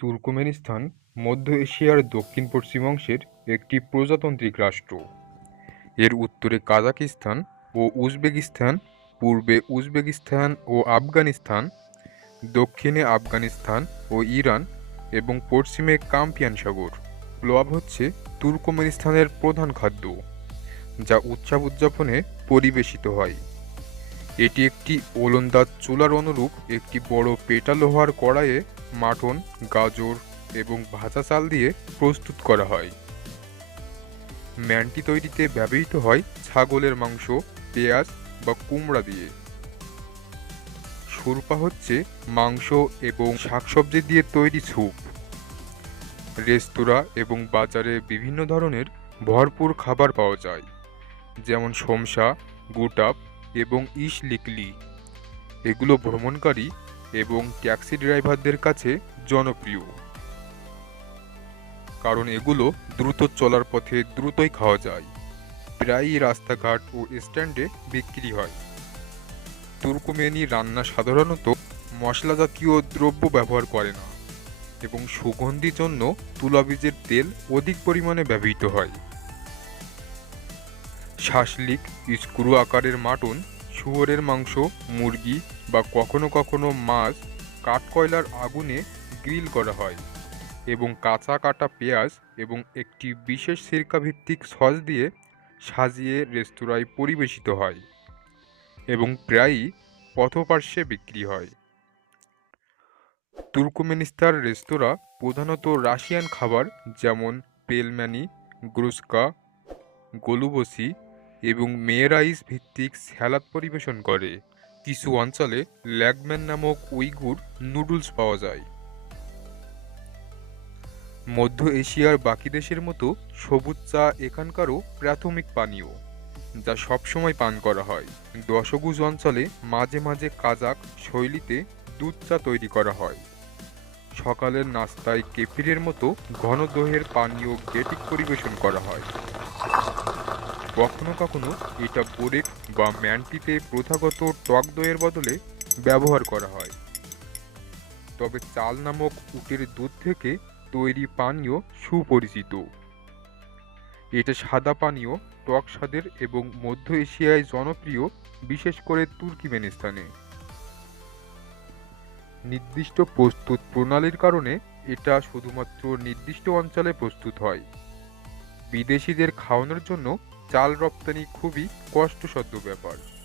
Turkmenistan মধ্য এশিয়ার দক্ষিণ-পশ্চিম অংশের একটি প্রজাতান্ত্রিক রাষ্ট্র। এর উত্তরে কাজাকিস্তান ও উজবেকিস্তান, পূর্বে উজবেকিস্তান ও আফগানিস্তান, দক্ষিণে আফগানিস্তান ও ইরান এবং পশ্চিমে কাস্পিয়ান সাগর। প্লোয়াভ হচ্ছে তুর্কমেনিস্তানের প্রধান খাদ্য, যা উৎসব উদযাপনে পরিবেশিত হয়। এটি একটি ওলন্দাজ চুলার অনুরূপ একটি বড় পেটা লোহার কড়াইয়ে মাটন, গাজর এবং ভাজা চাল দিয়ে প্রস্তুত করা হয়। ম্যান্টি তৈরিতে ব্যবহৃত হয় ছাগলের মাংস, পেঁয়াজ বা কুমড়া দিয়ে। সুরপা হচ্ছে মাংস এবং শাকসবজি দিয়ে তৈরি স্যুপ। রেস্তোরাঁ এবং বাজারে বিভিন্ন ধরনের ভরপুর খাবার পাওয়া যায়, যেমন সোমসা, গুটাপ এবং ইস লিকলি এগুলো ভ্রমণকারী এবং ট্যাক্সি ড্রাইভারদের কাছে জনপ্রিয়, কারণ এগুলো দ্রুত চলার পথে দ্রুতই খাওয়া যায়। প্রায়ই রাস্তাঘাট ও স্ট্যান্ডে বিক্রি হয়। তুর্কমেনি রান্না সাধারণত মশলা জাতীয় দ্রব্য ব্যবহার করে না এবং সুগন্ধি জন্য তুলা বীজের তেল অধিক পরিমাণে ব্যবহৃত হয়। শাসলিক স্ক্রু আকারের মাটন, শুয়োরের মাংস, মুরগি বা কখনো কখনো মাছ কাঠকয়লার আগুনে গ্রিল করা হয় এবং কাঁচা কাটা পেঁয়াজ এবং একটি বিশেষ সিরকাভিত্তিক সস দিয়ে সাজিয়ে রেস্তোরাঁয় পরিবেশিত হয় এবং প্রায়ই পথপার্শ্বে বিক্রি হয়। তুর্কমেনিস্তান রেস্তোরাঁ প্রধানত রাশিয়ান খাবার যেমন পেলম্যানি, গ্রুসকা, গোলুবসি এবং মেয়েরাইস ভিত্তিক স্যালাদ পরিবেশন করে। কিছু অঞ্চলে ল্যাগম্যান নামক উইগুর নুডলস পাওয়া যায়। মধ্য এশিয়ার বাকি দেশের মতো সবুজ চা এখানকারও প্রাথমিক পানীয়, যা সবসময় পান করা হয়। দশগুজ অঞ্চলে মাঝে মাঝে কাজাক শৈলীতে দুধ চা তৈরি করা হয়। সকালের নাস্তায় কেফিরের মতো ঘন দইয়ের পানীয় গেটিক পরিবেশন করা হয়। কখনো কখনো এটা বোরেক বা ম্যান্টিতে প্রথাগত টক দইয়ের বদলে ব্যবহার করা হয়। তবে চাল নামক উটের দুধ থেকে তৈরি পানীয় সুপরিচিত। এটা সাদা পানীয়, টক স্বাদের এবং মধ্য এশিয়ায় জনপ্রিয়, বিশেষ করে তুর্কমেনিস্তানে। নির্দিষ্ট প্রস্তুত প্রণালীর কারণে এটা শুধুমাত্র নির্দিষ্ট অঞ্চলে প্রস্তুত হয়। বিদেশিদের খাওয়ানোর জন্য চাল রপ্তানি খুবই কষ্টসাধ্য ব্যাপার।